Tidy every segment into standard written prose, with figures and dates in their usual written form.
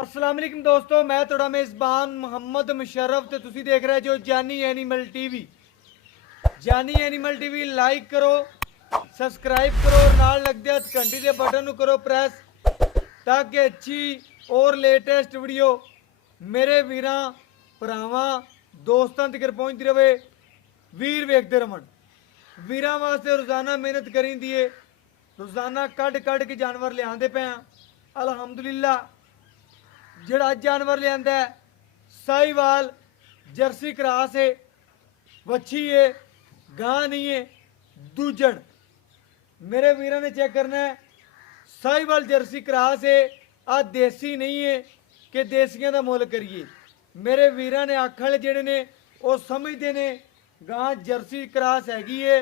अस्सलाम वालेकुम दोस्तों, मैं थोड़ा मेज़बान मोहम्मद मुशर्रफ ते तुसी देख रहे जो जानी एनिमल टीवी। जानी एनिमल टीवी लाइक करो, सब्सक्राइब करो और नाल लगदे घंटी दे बटन नूं करो प्रेस ताकि अच्छी और लेटेस्ट वीडियो मेरे वीरां भरावां दोस्तां तक पहुंचती रहे। वीर वेखते रमन वीरां वास्ते रोज़ाना मेहनत करींदी है, रोज़ाना कट के जानवर लियाते पे हैं। अलहमदुलिल्लाह ਜਿਹੜਾ जानवर लिया है साहिवाल जर्सी क्रास है, वच्छी है, गां नहीं है, दूजन। मेरे वीर ने चेक करना है साहिवाल जर्सी क्रास है, आ देसी नहीं है कि देसियां का मुल करिए। मेरे वीर ने अख वाले जेडे ने वो समझते ने गां जर्सी क्रास हैगी है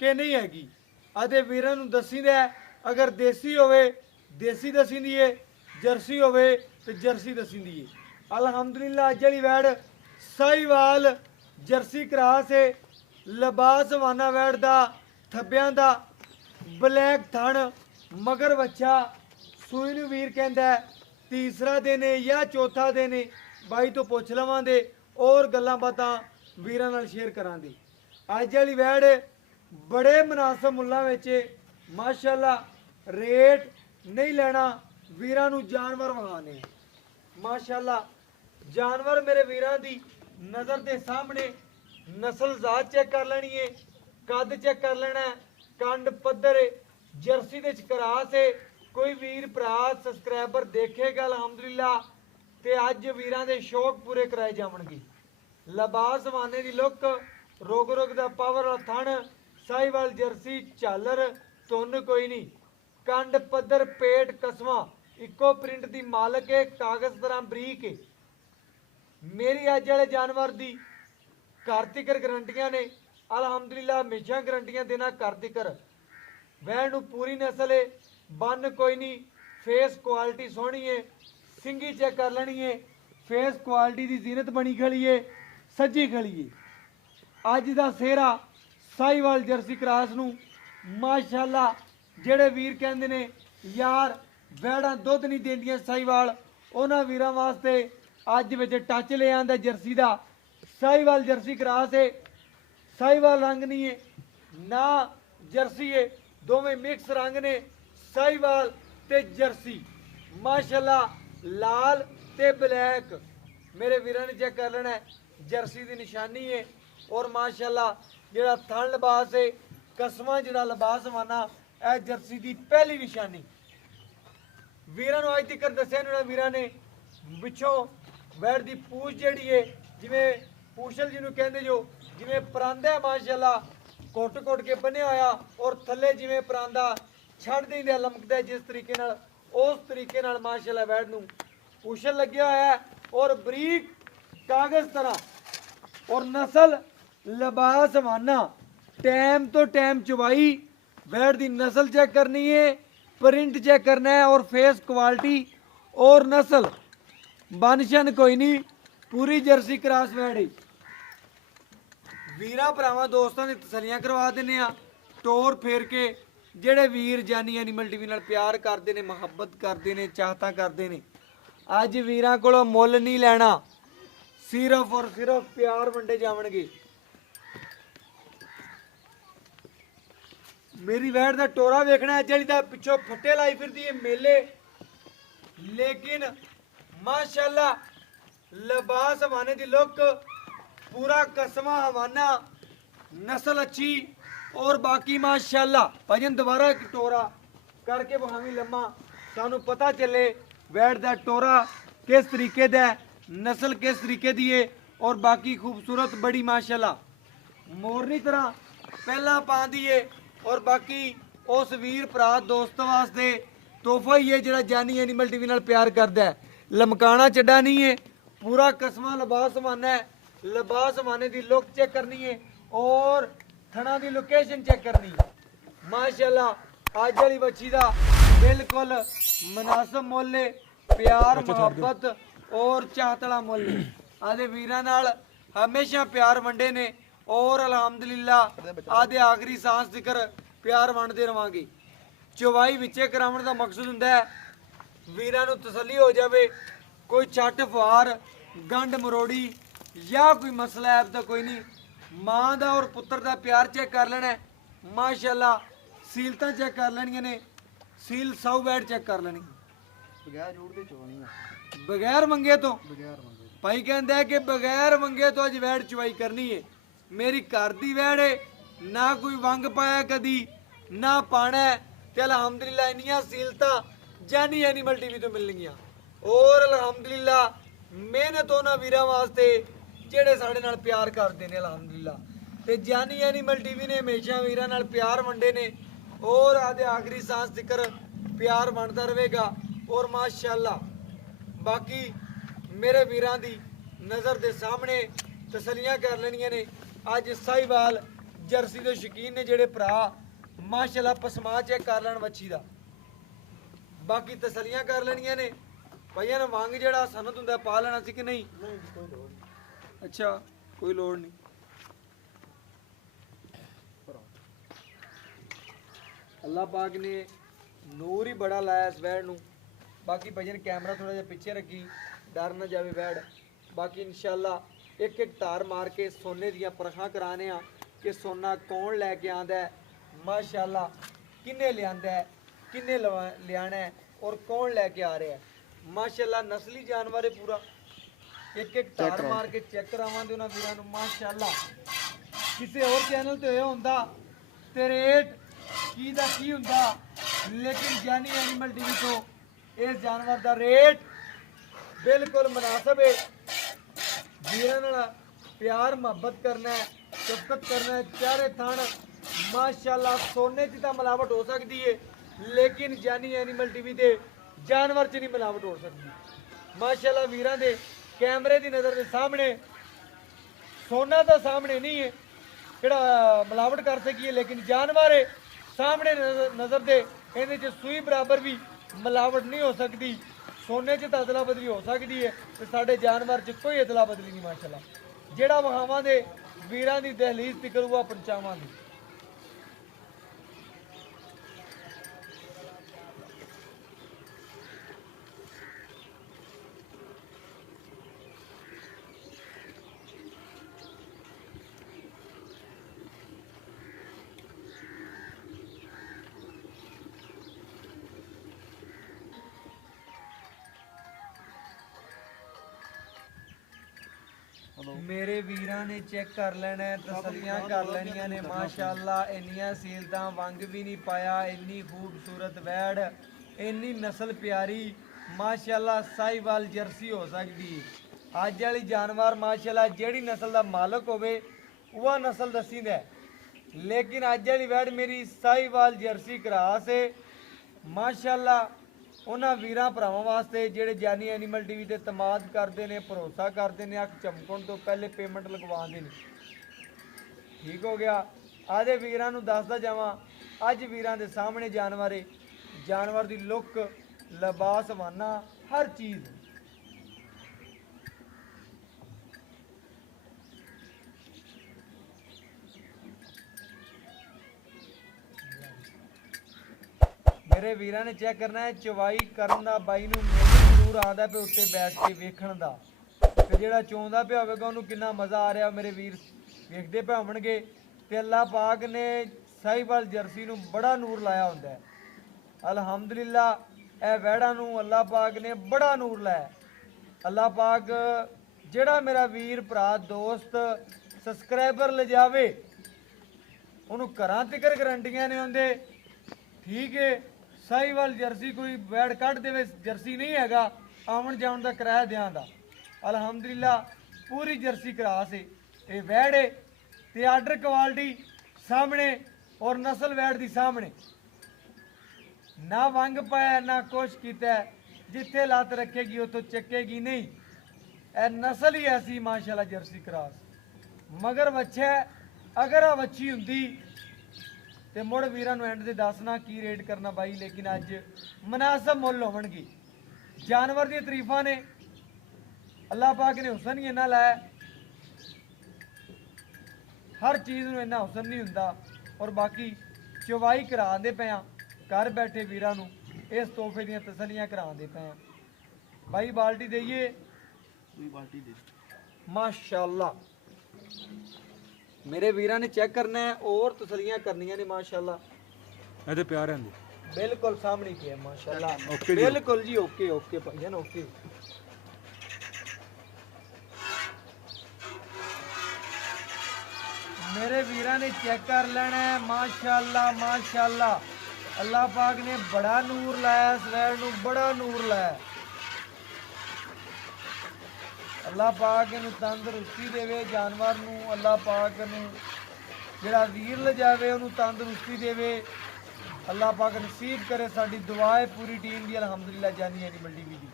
कि नहीं हैगी। आदे वीर दसीदा अगर देसी होवे देसी दसीदी है, जर्सी होवे तो जर्सी दसीदी है। अलहमदुलिल्लाह अज वाली वैड़ साहिवाल जर्सी क्रास है, लिबास वाना वैड़ दा थब्बियां दा ब्लैक थण मगर बच्चा सूई नूं वीर कहंदा तीसरा दिन है या चौथा दिन है। बाई तो पुछ लवांगे और गल्लां बातां वीरां नाल शेयर करांगे। अज वाली वैड़ बड़े मुनासिब मुल्लां विच माशाअल्लाह रेट नहीं लेना, वीरां नूं जानवर विखाने माशाअल्लाह। जानवर मेरे वीरां दी नज़र के सामने नस्ल जात चेक कर लेनी है, कद चेक कर लेना है, कंड पद्धर है, जर्सी दे क्रास है। कोई वीर भरा सबसक्राइबर देखेगा अलहमदुलिल्लाह ते अज वीरां दे शौक पूरे कराए जावणगे। लिबास वाने दी लुक, रोग दा पावर वाला थण, साहिवाल जर्सी झालर तुन कोई नहीं, कंड पद्धर पेट कसमा इको प्रिंट दी मालक है, कागज तरह बरीक है। मेरी अज वाले जानवर दी घर तिकर गारंटियां ने अलहमदुलिल्लाह, हमेशा गारंटियां देना घर तिकर। वैन पूरी नस्ल है, बन कोई नहीं, फेस क्वालिटी सोहनी है, सिंगी चेक कर लेनी है, फेस क्वालिटी की जीनत बनी खड़ी है, सजी खड़ी है। अज का सेहरा साहिवाल जर्सी क्रास नूं माशाअल्लाह जेड़े वीर कहंदे ने यार वैड़ा दुध नहीं देंदियां साहिवाल, उन्हां वीरां वास्ते अज विच टच ले आंदा जर्सी दा। साहिवाल जर्सी क्रास है, साहिवाल रंग नहीं है ना जर्सी है, दोवें मिक्स रंग ने साहिवाल ते जर्सी माशाअल्लाह। लाल ते ब्लैक मेरे वीरां ने चेक कर लेना है, जर्सी की निशानी है। और माशाअल्लाह जेड़ा थन लिबास है कसमा जेड़ा लिबास माना है जर्सी की पहली निशानी। वीरां नूं अज तक दस्सिया वीरां ने पिछों वैड़ की पूछ जिहड़ी है जिवें पूछल जिन्हों कहते जो जिवें परांदा है माशाअल्लाह घुट के बनिया होया और थले जिवें परांदा छड़ देंदा लमकदा जिस तरीके नाल उस तरीके नाल माशाअल्लाह वैड़ नूं पूछल लग्या होया है और बरीक कागज तरह और नस्ल लिबास वाना। टाइम तो टाइम चवाई वैड़ की नस्ल चेक करनी है, प्रिंट चेक करना है और फेस क्वालिटी और नस्ल बनशन कोई नहीं, पूरी जर्सी क्रास वैड़ है। वीरां भरावां दोस्तां दी तसल्लियां करवा दिंदे आ टोर फेर के। जेड़े वीर जानी एनिमल टीवी नाल प्यार करते ने, मुहब्बत करते ने, चाहता करते ने, अज वीरां कोलों मुल नहीं लेना, सिर्फ और सिर्फ प्यार वंडे जावणगे। मेरी वैड़ का टोरा वेखना जड़ी दा पिछों फट्टे लाई फिरदी है मेले, लेकिन माशाअल्लाह लिबास हवाने की लुक पूरा कसमा हवाना, नस्ल अच्छी और बाकी माशाअल्लाह। भजन दोबारा एक टोरा करके बहावी लम्मा सानू पता चले वैड़ का टोरा किस तरीके का, नस्ल किस तरीके की है और बाकी खूबसूरत बड़ी माशाअल्लाह मोरनी तरह पहला पाँदी है। और बाकी उस वीर भरा दोस्त वास्ते तोहफा ही है जो जानी एनिमल टीवी नाल प्यार करता है। लमकाना चड्डा नहीं है, पूरा कसमा लिबास माना है, लिबास माने की लुक चेक करनी है और थना की लोकेशन चेक करनी है माशाअल्लाह। अज वाली बच्ची का बिल्कुल मुनासिब मुल है, प्यार मुहब्बत और चाहतला मुल है। आदे वीरां नाल हमेशा प्यार वंडे ने और अलहमदुलिल्लाह आदे आखिरी सांस तिकर प्यार वंडते रवांगे। चवाई विचे कराउण दा मकसद हुंदा है वीरां नूं तसल्ली हो जावे, कोई छट फुहार गंढ मरोड़ी या कोई मसला ऐप तो कोई नहीं। मां दा और पुत्र दा प्यार चेक कर लेना है माशाल्लाह। सीलता चेक कर लेनियां ने, सील 100 बैठ चेक कर लेनी ਬਗੈਰ ਜੋੜ ਦੇ ਚੋਣੀ ਆ बगैर मंगे तो। ਬਗੈਰ ਮੰਗੇ भाई कहता है कि बगैर मंगे तो अज वैड़ चुवाई करनी है। मेरी घर दी वैड़ है, ना कोई वंग पाया कदी ना पाना है। ते अलहमदुलिल्लाह इन्नियां सीलता जानी एनिमल टीवी तो मिलनियां। और अलहमदुलिल्लाह मेहनत होना वीरां वास्ते जेड़े साडे नाल प्यार करदे ने अलहमदुलिल्लाह। ते जानी एनिमल टीवी ने हमेशा वीरां नाल प्यार वंडे ने और आदे आखिरी सांस तिकर प्यार वंडदा रहेगा। और माशाअल्लाह बाकी मेरे वीरां दी नज़र दे सामने तसलियां कर लेनियां ने। अज साहिवाल जर्सी दे शौकीन ने जेड़े भरा माशाअल्लाह पसमा चेक कर लैन मच्छी दा। बाकी तसलियां कर लेनियां ने। भाइया ने वंग जेड़ा सनत हुंदा पा लेना सी कि नहीं? ਨਹੀਂ ਜੀ, ਕੋਈ ਲੋੜ ਨਹੀਂ अच्छा कोई लोड़ नहीं। ਭਰਾ अल्लाह पाक ने नूर ही बड़ा लाया इस वैड़ नू। बाकी भजन कैमरा थोड़ा जिहा पिछे रखी, डर ना जावे वैड़। बाकी इंशाअल्लाह एक एक तार मार के सोने दियां परखां कराने आ कि सोना कौन लैके आंदा है माशाअल्लाह, किन्ने लियांदा है, किन्ने लियाना है और कौन लैके आ रहा है। माशाअल्लाह नस्ली जानवर है पूरा। एक एक तार मार के चेक करावांगे उन्हां वीरां नू माशाअल्लाह। किसी और चैनल ते होया हुंदा ते रेट की दा की हुंदा, लेकिन जानी एनिमल टीवी तो इस जानवर दा रेट बिल्कुल मुनासिब है। वीरां नाल प्यार मुहब्बत करना है, शफकत करना है। चारे थान माशाअल्लाह सोने च तां मिलावट हो सकती है, लेकिन जानी एनिमल टीवी दे जानवर च नहीं मिलावट हो सकती। माशाअल्लाह वीरां दे कैमरे दी नज़र दे सामने सोना तो सामने नहीं है किहड़ा मिलावट कर सकीए, लेकिन जानवर है सामने नज़र दे। इहदे च सूई बराबर भी मिलावट नहीं हो सकती। सोने च तो अदला बदली हो सकती है, तो साडे जानवर च कोई अदला बदली नहीं माशाअल्लाह। जेड़ा वहावां दे वीरां दी दहलीज तिकर हुआ पहुंचावांगे। मेरे वीरां ने चेक कर लेना है, तसलियां कर लेनियां ने माशाअल्लाह। इन्नियां सीलतां वंग भी नहीं पाया, इन्नी खूबसूरत वैड़, इन्नी नस्ल प्यारी माशाअल्लाह। साहिवाल जर्सी हो सकती है। अज वाली जानवर माशाअल्लाह जेड़ी नस्ल का मालक होवे वह नस्ल दसींदा है, लेकिन अज वाली वैड़ मेरी साहिवाल जर्सी क्रॉस है माशाअल्लाह। उन्हां वीरां भरावां वास्ते जेड़े जानी एनिमल टीवी ते तमाद करते हैं, भरोसा करते हैं, अख चमकण तो पहले पेमेंट लगवाते हैं। ठीक हो गया। आदे वीरां नूं दसदा जावां अज वीरां दे सामने जानवर है। जानवर दी लुक, लिबास, वाना हर चीज़ मेरे वीरां ने चेक करना है। चवाई करन दा बाई नूं मैनूं जरूर आंदा पे उत्ते बैठ के वेखण दा, ते जेड़ा चोंदा पिया होवेगा उहनूं किन्ना मज़ा आ रहा मेरे वीर वेखदे पे होणगे। ते अल्लाह पाक ने साहिवाल जर्सी नूं बड़ा नूर लाया हुंदा है अलहमदुलिल्लाह। ए वैड़ा नूं अल्लाह पाक ने बड़ा नूर लाया। अल्लाह पाक जेड़ा मेरा वीर भरा दोस्त सबसक्राइबर ले जावे उहनूं घरां तिकर गरंटियां ने आंदे। ठीक है, साहिवाल जर्सी कोई वैड़ कट देवे जर्सी नहीं हैगा, आवन जावन का किराया दें दा। अलहमदुलिल्लाह पूरी जर्सी क्रॉस है, ये वैड़ है ते आर्डर क्वालिटी सामने और नस्ल वैड़ दी सामने। ना वंग पाया ना कुछ किया, जिथे लत रखेगी उतो चकेगी नहीं। ए नस्ल ही ऐसी माशाअल्लाह जर्सी क्रॉस। मगर बच्चा अगर आ बच्ची हुंदी ते मुड़ वीरां नूं एंड ते दसना की रेट करना बाई, लेकिन अज मुनासिब मुल होवणगे। जानवर दी तरीफां ने, अल्लाह पाक ने हुसन ही इन्ना लाया। हर चीज़ नूं इन्ना हुसन नहीं हुंदा। और बाकी चवाई करांदे पे घर बैठे वीरां नूं इस तोहफे दीयां तसलियां करांदे पे। भाई बाल्टी दइए दूई बाल्टी दे माशाल्लाह मेरे वीरा ने चेक करना है और तसलियां करनियां ने माशाल्लाह ਇਹਦੇ ਪਿਆਰ ਆਂਦੇ बिल्कुल सामने की है माशाल्लाह ओके जी। बिल्कुल जी ओके ओके भाईजान ओके मेरे वीरा ने चेक कर लेना है माशाल्लाह माशाल्लाह अल्लाह पाक ने बड़ा नूर लाया इस वैल नूं बड़ा नूर लाया अल्लाह पाक इनू तंदुरुस्ती देवे जानवर नूं अल्लाह पाक नूं जेड़ा वीर लजावे उन्होंने तंदुरुस्ती देवे अल्लाह पाक नसीब करे साडी दुआ है पूरी टीम दी अल्हम्दुलिल्लाह जानी एनिमल टीवी दी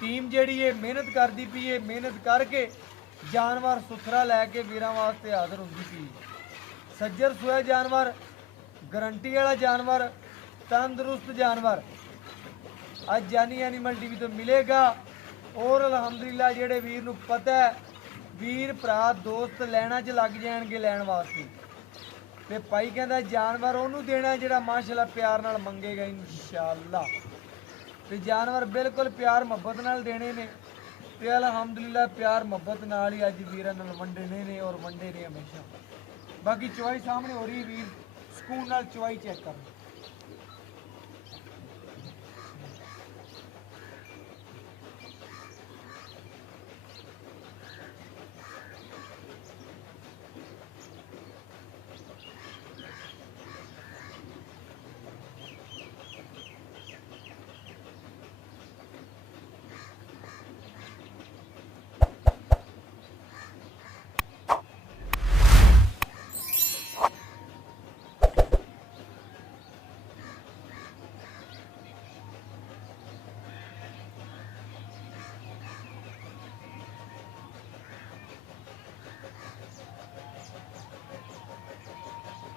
टीम जेड़ी है मेहनत करदी पई है मेहनत करके जानवर सुथरा लैके वीरां वास्ते हाज़र हुंदी पई सज्जर सोया जानवर गारंटी वाला जानवर तंदुरुस्त जानवर अज जानी एनिमल टीवी तो मिलेगा और अल्हम्दुलिल्लाह जेड़े वीर नूं पता है वीर भरा दोस्त लैना च लग जाएंगे लैन वास्ते ते भाई कहंदा जानवर ओनू देना जेड़ा माशाल्लाह प्यार नाल मंगेगा इंशाअल्लाह ते जानवर बिल्कुल प्यार मुहब्बत नाल देने ने ते अल्हम्दुलिल्लाह प्यार मुहब्बत नाल ही अज वीरां नाल वंडने ने और वंडे ने हमेशा बाकी चवाई सामने हो रही वीर सुकून नाल चवाई चेक कर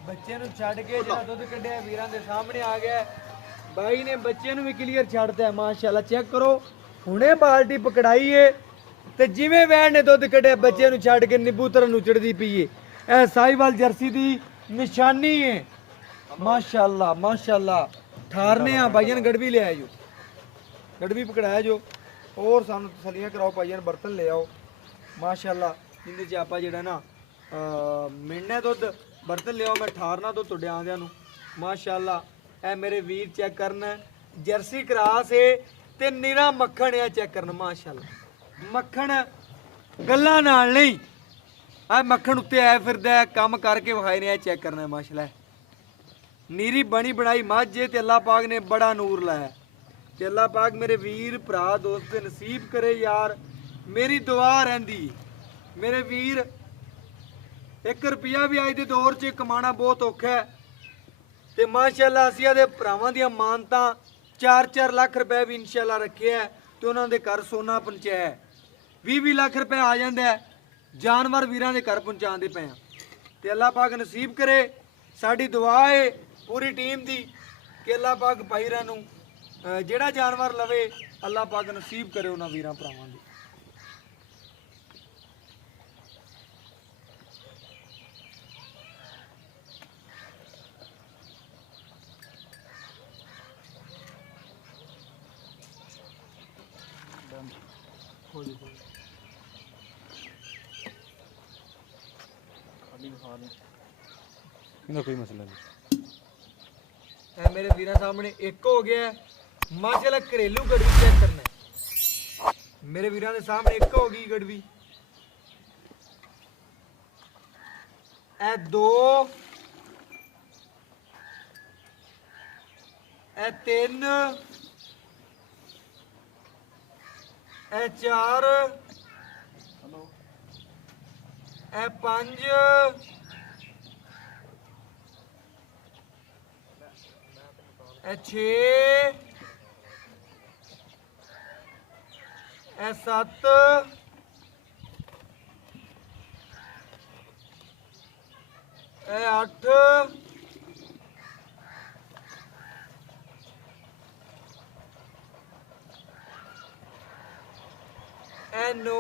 ਬੱਚੇ ਨੂੰ ਛੱਡ ਕੇ ਜਿਹੜਾ ਦੁੱਧ ਕੱਢਿਆ ਵੀਰਾਂ ਦੇ ਸਾਹਮਣੇ ਆ ਗਿਆ ਬਾਈ ਨੇ ਬੱਚੇ ਨੂੰ ਵੀ ਕਲੀਅਰ ਛੱਡਤਾ ਮਾਸ਼ਾਅੱਲਾ ਚੈੱਕ ਕਰੋ ਹੁਣੇ ਬਾਲਟੀ ਪਕੜਾਈ ਏ ਤੇ ਜਿਵੇਂ ਵੈਣ ਨੇ ਦੁੱਧ ਕੱਢਿਆ ਬੱਚੇ ਨੂੰ ਛੱਡ ਕੇ ਨਿੱਬੂਤਰ ਨੂੰ ਚੜਦੀ ਪਈ ਏ ਇਹ ਸਾਈਵਾਲ ਜਰਸੀ ਦੀ ਨਿਸ਼ਾਨੀ ਏ ਮਾਸ਼ਾਅੱਲਾ ਮਾਸ਼ਾਅੱਲਾ ਠਾਰਨੇ ਆ ਭਾਈਆਂ ਗੜਵੀ ਲੈ ਆਇਓ ਗੜਵੀ ਪਕੜਾਇਆ ਜੋ ਹੋਰ ਸਾਨੂੰ ਤਸਲੀਆਂ ਕਰਾਓ ਭਾਈਆਂ ਬਰਤਨ ਲੈ ਆਓ ਮਾਸ਼ਾਅੱਲਾ ਜਿੰਦੇ ਚ ਆਪਾਂ ਜਿਹੜਾ ਨਾ ਮਿੰਨੇ ਦੁੱਧ बर्तन लिया मैं ठारना तो तुडे आंदियां नूं माशाअल्लाह ए मेरे वीर चेक करना जर्सी क्रास है ते निरा मक्खन है चेक करना माशाअल्लाह मक्खन गल्लां नाल नहीं आ मक्खन उत्ते आया फिरदा है काम करके विखाए ने चेक करना माशाअल्लाह नीरी बनी बनाई मझ है ते अल्लाह पाक ने बड़ा नूर लाया ते अल्लाह पाक मेरे वीर भरा दोस्त नसीब करे यार मेरी दुआ रहिंदी मेरे वीर 1 रुपया भी अज के दौर च कमाना बहुत औखा है ते माशाअल्लाह असीं दे भरावां दियां मानतां 4-4 लाख रुपए भी इंशाअल्लाह रखे है ते उन्हां दे घर सोना पहुंचाया 20-20 लाख रुपए आ जांदा है जानवर वीरां दे घर पहुंचाते पे ते अल्लाह पाक नसीब करे साडी दुआ है पूरी टीम दी कि अल्लाह पाक भाईरां नूं जेड़ा जानवर लवे अल्लाह पाक नसीब करे उन्हां वीरां भरावां दी ਇਹਦਾ ਕੋਈ ਮਸਲਾ ਨਹੀਂ ਇਹ ਮੇਰੇ ਵੀਰਾਂ ਸਾਹਮਣੇ ਇੱਕ ਹੋ ਗਿਆ ਮਾਸ਼ਾਅੱਲਾ ਘਰੇਲੂ ਗੜਵੀ ਚੈੱਕ ਕਰਨਾ ਹੈ ਮੇਰੇ ਵੀਰਾਂ ਦੇ ਸਾਹਮਣੇ ਇੱਕ ਹੋ ਗਈ ਗੜਵੀ ਇਹ 2 ਇਹ 3 ਇਹ 4 ਇਹ 5 ਇਹ 6 ਇਹ 7 ਇਹ 8 ਇਹ 9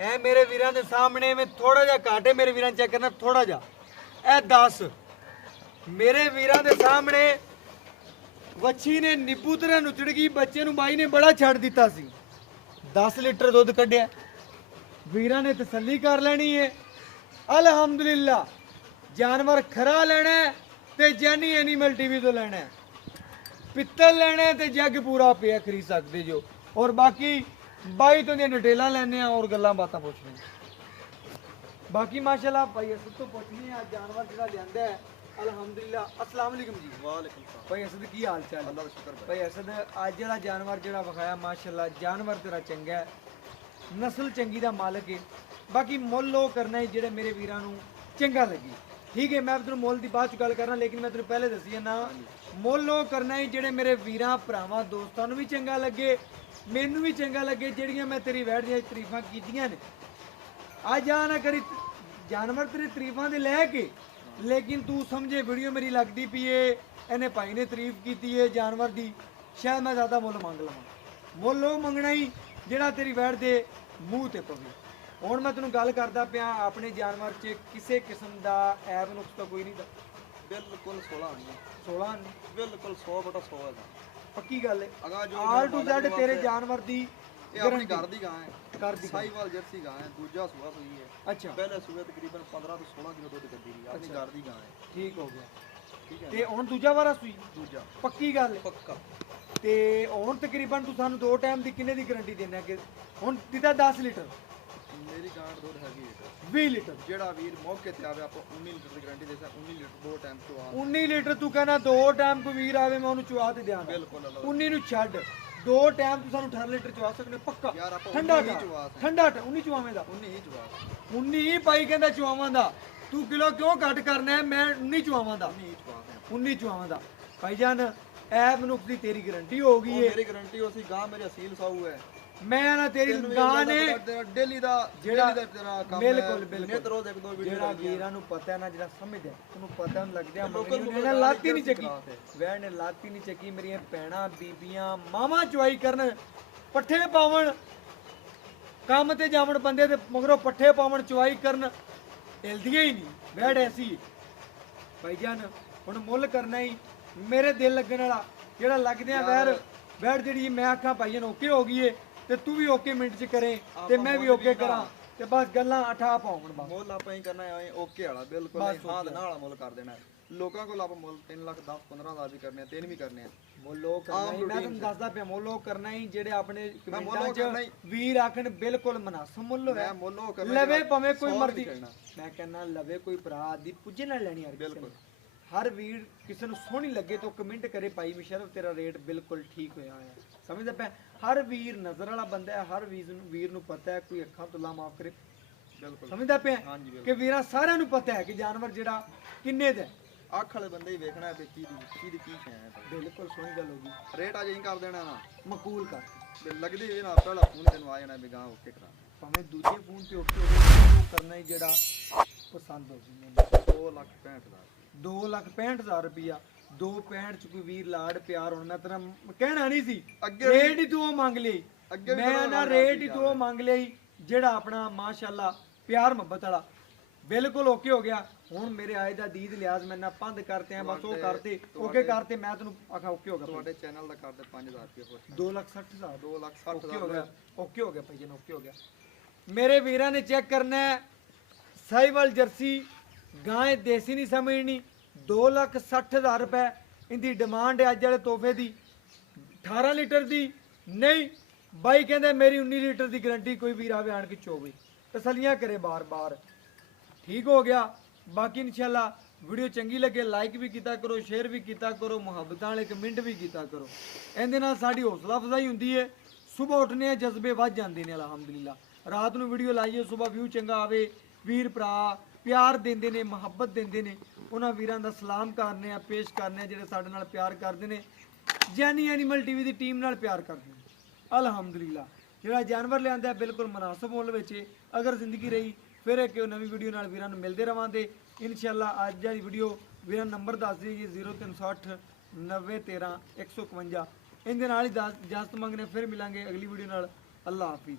ए मेरे वीरां दे सामने में थोड़ा जा घाटे मेरे वीरां चेक करना थोड़ा जा ए 10 ਮੇਰੇ ਵੀਰਾਂ ਦੇ ਸਾਹਮਣੇ ਵੱਛੀ ਨੇ ਨਿੱਬੂ ਤਰ੍ਹਾਂ ਨੁਚੜ ਗਈ। ਬੱਚੇ ਨੂੰ ਬਾਈ ਨੇ ਬੜਾ ਛੱਡ ਦਿੱਤਾ ਸੀ, 10 ਲੀਟਰ ਦੁੱਧ ਕੱਢਿਆ। ਵੀਰਾਂ ਨੇ ਤਸੱਲੀ ਕਰ ਲੈਣੀ ਹੈ। ਅਲਹਮਦੁਲਿਲਾ ਜਾਨਵਰ ਖਰਾ ਲੈਣਾ ਹੈ ਤੇ ਜਾਨੀ ਐਨੀਮਲ ਟੀਵੀ ਤੋਂ ਲੈਣਾ ਹੈ। ਪਿੱਤਲ ਲੈਣਾ ਹੈ ਤੇ ਜੱਗ ਪੂਰਾ ਪਿਆ ਖਰੀਦ ਸਕਦੇ ਜੋ। ਔਰ ਬਾਕੀ ਬਾਈ ਤੋਂ ਦੀਆਂ ਡਿਟੇਲਾਂ ਲੈਣੇ ਆ ਔਰ ਗੱਲਾਂ ਬਾਤਾਂ ਪੁੱਛਦੇ ਆ। ਬਾਕੀ ਮਾਸ਼ਾਅੱਲਾ ਭਾਈ ਅਸਦ ਤੋਂ ਪੁੱਛਣੀ ਆ ਜਾਨਵਰ ਜਿਹੜਾ ਲਿਆਂਦਾ ਹੈ। ਅਲਹਮਦੁਲਿਲਾ अस्सलाम वालेकुम जी। ਵਾਲੇਕੁਮ ਸਲਾਮ। ਭਾਈ ਅਸਦ ਕੀ ਹਾਲ ਚਾਲ ਹੈ? ਅੱਲਾਹ ਦਾ ਸ਼ੁਕਰ ਭਾਈ ਅਸਦ ਅੱਜ ਜਿਹੜਾ ਜਾਨਵਰ ਜਿਹੜਾ ਵਿਖਾਇਆ ਮਾਸ਼ਾਅੱਲਾ ਜਾਨਵਰ ਤੇਰਾ ਚੰਗਾ ਹੈ, ਨਸਲ ਚੰਗੀ ਦਾ ਮਾਲਕ ਹੈ। ਬਾਕੀ ਮੁੱਲ ਉਹ ਕਰਨਾ ਹੈ ਜਿਹੜੇ ਮੇਰੇ ਵੀਰਾਂ ਨੂੰ ਚੰਗਾ ਲੱਗੇ। ਠੀਕ ਹੈ, ਮੈਂ ਤੈਨੂੰ ਮੁੱਲ ਦੀ ਬਾਅਦ ਚ ਗੱਲ ਕਰਨਾ, ਲੇਕਿਨ ਮੈਂ ਤੈਨੂੰ ਪਹਿਲੇ ਦੱਸੀ ਨਾ ਮੁੱਲ ਉਹ ਕਰਨਾ ਹੈ ਜਿਹੜੇ ਮੇਰੇ ਵੀਰਾਂ ਭਰਾਵਾਂ ਦੋਸਤਾਂ ਨੂੰ ਵੀ ਚੰਗਾ ਲੱਗੇ, ਮੈਨੂੰ ਵੀ ਚੰਗਾ ਲੱਗੇ। ਜਿਹੜੀਆਂ ਮੈਂ ਤੇਰੀ ਵੈਟ ਦੀਆਂ ਤਾਰੀਫਾਂ ਕੀਤੀਆਂ ਨੇ, ਅੱਜ ਆ ਨਾ ਕਰੀ ਜਾਨਵਰ ਤੇਰੀ ਤਾਰੀਫਾਂ ਦੇ ਲੈ ਕੇ, ਲੇਕਿਨ ਤੂੰ ਸਮਝੇ ਵੀਡੀਓ ਮੇਰੀ ਲੱਗਦੀ ਪਈ ਏ ਇਹਨੇ ਭਾਈ ਨੇ ਤਾਰੀਫ ਕੀਤੀ ਏ ਜਾਨਵਰ ਦੀ, ਸ਼ਾਇਦ ਮੈਂ ਜ਼ਿਆਦਾ ਮੁੱਲ ਮੰਗ ਲਵਾਂ। ਮੁੱਲ ਉਹ ਮੰਗਣਾ ਹੀ ਜਿਹੜਾ ਤੇਰੀ ਵੈਟ ਦੇ ਮੂੰਹ ਤੇ ਪਵੇ। ਹੁਣ ਮੈਂ ਤੈਨੂੰ ਗੱਲ ਕਰਦਾ ਪਿਆ ਆਪਣੇ ਜਾਨਵਰ 'ਚ ਕਿਸੇ ਕਿਸਮ ਦਾ ਐਬ ਨੁਕਸ ਤਾਂ ਕੋਈ ਨਹੀਂ ਦਾ। ਬਿਲਕੁਲ 16 ਆਣੀ 16 ਨਹੀਂ, ਬਿਲਕੁਲ 100/100 ਹੈ ਦਾ। ਪੱਕੀ ਗੱਲ ਹੈ। ਅਗਾ ਜੋ ਆਲ ਟੂ ਜ਼ੈਡ ਤੇਰੇ ਜਾਨਵਰ ਦੀ ਇਹ ਆਪਣੀ ਘਰ ਦੀ ਗਾਂ ਹੈ, ਕਰ ਦੀ ਸਾਈਵਾਲ ਜਰਸੀ ਗਾਂ ਹੈ, ਦੂਜਾ ਸੂਆ ਸੂਈ ਹੈ। ਅੱਛਾ, ਪਹਿਲੇ ਸੂਏ ਤਕਰੀਬਨ 15 ਤੋਂ 16 ਕਿਲੋ ਦੁੱਧ ਕੱਢੀ ਰਹੀ ਹੈ, ਆਪਣੀ ਘਰ ਦੀ ਗਾਂ ਹੈ। ਠੀਕ ਹੋ ਗਿਆ। ਠੀਕ ਹੈ ਤੇ ਹੁਣ ਦੂਜਾ ਵਾਰਾ ਸੂਈ ਦੂਜਾ ਪੱਕੀ ਗੱਲ ਹੈ। ਪੱਕਾ। ਤੇ ਹੁਣ ਤਕਰੀਬਨ ਤੂੰ ਸਾਨੂੰ 2 ਟਾਈਮ ਦੀ ਕਿੰਨੇ ਦੀ ਗਾਰੰਟੀ ਦੇਣਾ ਕਿ ਹੁਣ ਦਿੱਤਾ 10 ਲੀਟਰ ਮੇਰੀ ਗਾਂ ਦੁੱਧ ਹੈਗੀ ਹੈ 20 ਲੀਟਰ ਜਿਹੜਾ ਵੀਰ ਮੌਕੇ ਤੇ ਆਵੇ ਆਪਾਂ 19 ਲੀਟਰ ਦੀ ਗਾਰੰਟੀ ਦੇ ਸਕਦਾ। 19 ਲੀਟਰ 2 ਟਾਈਮ ਚਵਾ 19 ਲੀਟਰ ਤੂੰ ਕਹਿੰਦਾ 2 ਟਾਈਮ ਕੋਈ ਵੀਰ ਆਵੇ ਮੈਂ ਉਹਨੂੰ ਚੁਆ ਤੇ ਦਿਆਂ। ਬਿਲਕੁਲ ਅੱਲਾਹ 19 ਨੂੰ ਛੱਡ 2 ਟਾਈਮ ਤੂੰ ਸਾਨੂੰ 18 ਲੀਟਰ ਚੁਆ ਸਕਦੇ ਪੱਕਾ। ਯਾਰ ਆਪਾਂ ਠੰਡਾ 19 ਕਰ, ਚੁਆ ਸਕਦੇ। ਠੰਡਾ 19 ਚੁਆਵੇਂ ਦਾ 19 ਹੀ ਚਵਾ 19 ਹੀ ਪਾਈ ਕਹਿੰਦਾ ਚੁਆਵਾਂ ਦਾ। ਤੂੰ ਕਿਲੋ ਕਿਉਂ ਘੱਟ ਕਰਨਾ ਹੈ? ਮੈਂ 19 ਚੁਆਵਾਂ ਦਾ 19 ਹੀ ਚਵਾ ਸਕਦੇ। 19 ਚੁਆਵਾਂ ਦਾ ਭਾਈਜਾਨ ਐਬ ਨੁਕਸ ਦੀ ਤੇਰੀ ਗਾਰੰਟੀ ਹੋ ਗਈ ਹੈ। ਮੇਰੀ ਗਾਰੰਟੀ ਉਸੇ ਗਾਂ ਮੇਰੇ ਅਸੀਲ ਸਾਊ ਹੈ। ਮੈਂ ਨਾ ਤੇਰੀ ਗਾਂ ਨੇ ਡੇਲੀ ਦਾ ਜਿਹੜਾ ਤੇਰਾ ਕੰਮ ਬਿਲਕੁਲ ਨਿਤ ਬਿਲਕੁਲ ਰੋਜ਼ ਇੱਕ ਦੋ ਵੀਡੀਓ ਜਿਹੜਾ ਵੀਰਾਂ ਨੂੰ ਪਤਾ ਹੈ ਨਾ, ਜਿਹੜਾ ਸਮਝਦਾ ਉਹਨੂੰ ਪਤਾ ਨੂੰ ਲੱਗਦਾ ਲੋਕਲ ਮੰਗਣੀ ਨੇ ਲਾਤੀ ਨਹੀਂ ਚੱਕੀ, ਵੈਣ ਨੇ ਲਾਤੀ ਨਹੀਂ ਚੱਕੀ। ਮੇਰੀਆਂ ਭੈਣਾਂ ਬੀਬੀਆਂ ਮਾਵਾਂ ਚੁਆਈ ਕਰਨ, ਪੱਠੇ ਪਾਵਣ, ਕੰਮ ਤੇ ਜਾਵਣ ਬੰਦੇ ਤੇ ਮਗਰੋਂ ਪੱਠੇ ਪਾਵਣ ਚੁਆਈ ਕਰਨ, ਹਿਲਦੀਆਂ ਹੀ ਨਹੀਂ ਵੈੜ ਐਸੀ। ਭਾਈਜਾਨ ਹੁਣ ਮੁੱਲ ਕਰਨਾ ਹੀ ਮੇਰੇ ਦਿਲ ਲੱਗਣ ਵਾਲਾ ਜਿਹੜਾ ਲੱਗਦੇ ਆ ਵੈੜ ਜਿਹੜੀ ਮੈਂ ਆਖਾਂ ਭਾਈਜਾਨ ਓਕੇ ਹੋ ਗਈ ਏ ਤੇ ਤੂੰ ਵੀ ਓਕੇ ਮਿੰਟ ਚ ਕਰੇ ਤੇ ਮੈਂ ਵੀ ਓਕੇ ਕਰਾਂ ਤੇ ਬਸ ਗੱਲਾਂ ਅਠਾ ਪਾਉਣ ਬਸ। ਮੁੱਲ ਆਪਾਂ ਹੀ ਕਰਨਾ ਹੈ ਓਕੇ ਵਾਲਾ ਬਿਲਕੁਲ ਬਸ ਹਾਂ ਦੇ ਨਾਲ ਵਾਲਾ ਮੁੱਲ ਕਰ ਦੇਣਾ ਹੈ। ਲੋਕਾਂ ਕੋਲ ਆਪਾਂ ਮੁੱਲ 3 ਲੱਖ 10 15 ਹਜ਼ਾਰ ਵੀ ਕਰਨੇ ਆ, 3 ਵੀ ਕਰਨੇ ਆ। ਮੋਲੋ ਕਰਨਾ ਹੀ ਮੈਂ ਤੁਹਾਨੂੰ ਦੱਸਦਾ ਪਿਆ, ਮੋਲੋ ਕਰਨਾ ਹੀ ਜਿਹੜੇ ਆਪਣੇ ਮੁੱਲ ਕਮੈਂਟਾਂ ਉਹ ਕਰਨਾ ਹੀ। 'ਚ ਵੀਰ ਆਖਣ ਬਿਲਕੁਲ ਮਨਾਸਬ ਮੁੱਲ ਹੋਇਆ। ਮੈਂ ਮੁੱਲ ਉਹ ਕਰਨਾ ਲਵੇ ਜਿਹੜਾ ਭਾਵੇਂ ਕੋਈ 100 ਮਰਜ਼ੀ, ਵੀ ਕਰਨਾ। ਮੈਂ ਕਹਿੰਦਾ ਲਵੇ ਕੋਈ ਭਰਾ ਦੀ ਪੁੱਜੇ ਨਾਲ ਲੈਣੀ ਯਾਰ ਕਿਸੇ ਬਿਲਕੁਲ। ਨੂੰ। ਹਰ ਵੀਰ ਕਿਸੇ ਨੂੰ ਸੋਹਣੀ ਲੱਗੇ ਤਾਂ ਕਮੈਂਟ ਕਰੇ ਭਾਈ ਮੁਸ਼ਰਫ ਤੇਰਾ ਰੇਟ ਬਿਲਕੁਲ ਠੀਕ ਹੋਇਆ ਹੋਇਆ। ਸਮਝਦਾ ਪਿਆ? ਹਰ ਵੀਰ ਨਜ਼ਰ ਵਾਲਾ ਬੰਦਾ ਹੈ, ਹਰ ਵੀਰ ਨੂੰ ਪਤਾ ਹੈ ਕੋਈ ਅੱਖਾਂ ਤੋਂ ਲਾ ਮਾਫ ਕਰੇ। ਬਿਲਕੁਲ ਸਮਝਦਾ ਪਿਆ ਹਾਂਜੀ ਬਿਲਕੁਲ। ਕਿ ਵੀਰਾਂ ਸਾਰਿਆਂ ਨੂੰ ਪਤਾ ਹੈ ਕਿ ਜਾਨਵਰ ਜਿਹੜਾ ਕਿੰਨੇ ਦਾ ਹੈ। ਅੱਖ ਵਾਲੇ ਬੰਦੇ ਹੀ ਵੇਖਣਾ ਹੈ ਵੀ ਕੀ ਦੀ ਕੀ ਸ਼ੈ ਹੈ। ਬਿਲਕੁਲ ਸੋਹਣੀ ਗੱਲ ਹੋਗੀ। ਰੇਟ ਅਜੇ ਹੀ ਕਰ ਦੇਣਾ ਨਾ, ਮਕੂਲ ਕਰ ਵੀ ਲੱਗਦੀ ਵੀ ਨਾ ਪਹਿਲਾ ਫੋਨ ਤੈਨੂੰ ਆ ਜਾਣਾ ਵੀ ਗਾਂ ਓਕੇ ਕਰਾ। ਭਾਵੇਂ ਦੂਜੇ ਫੋਨ ਤੇ ਓਕੇ ਹੋਵੇ, ਉਹ ਕਰਨਾ ਹੀ ਜਿਹੜਾ ਪਸੰਦ ਹੋ ਜੀ ਮੈਨੂੰ। 2,65,000 2,65,000 ਰੁਪਇਆ 2.65 ਚ ਕੋਈ ਵੀਰ ਲਾੜ ਪਿਆਰ ਹੁਣ ਮੈਂ ਤੇਰਾ ਕਹਿਣਾ ਨਹੀਂ ਸੀ ਅੱਗੇ ਰੇਟ ਹੀ ਤੂੰ ਉਹ ਮੰਗ ਲਈ। ਅੱਗੇ ਵੀ ਮੈਂ ਬੜਾ ਨਾ ਲਾਡ ਰੇਟ ਹੀ ਪਿਆਰ ਤੂੰ ਉਹ ਮੰਗ ਲਈ ਜਿਹੜਾ ਆਪਣਾ ਮਾਸ਼ਾਅੱਲਾ ਪਿਆਰ ਮੁਹੱਬਤ ਵਾਲਾ ਬਿਲਕੁਲ ਓਕੇ ਹੋ ਗਿਆ। ਹੁਣ ਮੇਰੇ ਆਏ ਦਾ ਦੀਦ ਲਿਆਜ਼ ਮੈਂ ਨਾ ਪੰਦ ਕਰਤੇ ਆ ਬਸ ਉਹ ਕਰਤੇ ਓਕੇ ਕਰਤੇ। ਮੈਂ ਤੈਨੂੰ ਆਖਾ ਓਕੇ ਹੋ ਗਿਆ ਤੁਹਾਡੇ ਚੈਨਲ ਦਾ ਕਰਦੇ 5,000 ਰੁਪਏ ਹੋਰ 2,60,000 ਓਕੇ ਹੋ 2,60,000 ਗਿਆ। ਓਕੇ ਹੋ ਗਿਆ ਭਾਈ ਜਨ ਓਕੇ ਹੋ ਗਿਆ। ਮੇਰੇ ਵੀਰਾਂ ਨੇ ਚੈੱਕ ਕਰਨਾ ਹੈ ਸਾਈਵਾਲ ਜਰਸੀ ਗਾਂ ਇਹ ਦੇਸੀ ਨਹੀਂ ਸਮਝਣੀ। 2,60,000 ਰੁਪਏ ਇਹਦੀ ਡਿਮਾਂਡ ਹੈ ਅੱਜ ਵਾਲੇ ਤੋਹਫੇ ਦੀ। 18 ਲੀਟਰ ਦੀ ਨਹੀਂ ਬਾਈ ਕਹਿੰਦੇ ਮੇਰੀ 19 ਲੀਟਰ ਦੀ ਗਾਰੰਟੀ। ਕੋਈ ਵੀਰ ਆਵੇ ਆਣ ਕੇ ਚੋਵੇ ਤਸੱਲੀਆਂ ਕਰੇ ਬਾਰ-ਬਾਰ। ਠੀਕ ਹੋ ਗਿਆ। ਬਾਕੀ ਇਨਸ਼ਾਅੱਲਾ ਵੀਡੀਓ ਚੰਗੀ ਲੱਗੇ ਲਾਈਕ ਵੀ ਕੀਤਾ ਕਰੋ, ਸ਼ੇਅਰ ਵੀ ਕੀਤਾ ਕਰੋ, ਮੁਹੱਬਤਾਂ ਵਾਲੇ ਕਮੈਂਟ ਵੀ ਕੀਤਾ ਕਰੋ। ਇਹਦੇ ਨਾਲ ਸਾਡੀ ਹੌਸਲਾ ਅਫਜ਼ਾਈ ਹੁੰਦੀ ਹੈ। ਸਵੇਰ ਉੱਠਨੇ ਜਜ਼ਬੇ ਵੱਧ ਜਾਂਦੇ ਨੇ ਅਲਹਮਦੁਲਿਲਾ। ਰਾਤ ਨੂੰ ਵੀਡੀਓ ਲਾਈਏ ਸਵੇਰ ਵਿਊ ਚੰਗਾ ਆਵੇ, ਵੀਰ ਭਰਾ ਪਿਆਰ ਦਿੰਦੇ ਨੇ, ਮੁਹੱਬਤ ਦਿੰਦੇ ਨੇ। ਉਹਨਾਂ ਵੀਰਾਂ ਦਾ ਸਲਾਮ ਕਰਨੇ ਆ, ਪੇਸ਼ ਕਰਨੇ ਆ ਜਿਹੜੇ ਸਾਡੇ ਨਾਲ ਪਿਆਰ ਕਰਦੇ ਨੇ, ਜਾਨੀ ਐਨੀਮਲ ਟੀਵੀ ਦੀ ਟੀਮ ਨਾਲ ਪਿਆਰ ਕਰਦੇ ਨੇ। ਅਲਹਮਦੁਲਿਲਾ ਜਿਹੜਾ ਜਾਨਵਰ ਲਿਆਂਦਾ ਬਿਲਕੁਲ ਮੁਨਾਸਬ ਮੁੱਲ ਵਿੱਚ ਹੈ। ਅਗਰ ਜ਼ਿੰਦਗੀ ਰਹੀ ਫਿਰ ਇੱਕ ਨਵੀਂ ਵੀਡੀਓ ਨਾਲ ਵੀਰਾਂ ਨੂੰ ਮਿਲਦੇ ਰਵਾਂਗੇ ਇਨਸ਼ਾਅੱਲਾ। ਅੱਜ ਵਾਲੀ ਵੀਡੀਓ ਵੀਰਾਂ ਨੰਬਰ ਦੱਸ ਦਈਏ 0360 90 13 151। ਇਹਦੇ ਨਾਲ ਹੀ ਇਜਾਜ਼ਤ ਮੰਗਨੇ, ਫਿਰ ਮਿਲਾਂਗੇ ਅਗਲੀ ਵੀਡੀਓ ਨਾਲ। ਅੱਲਾ ਹਾਫਿਜ਼।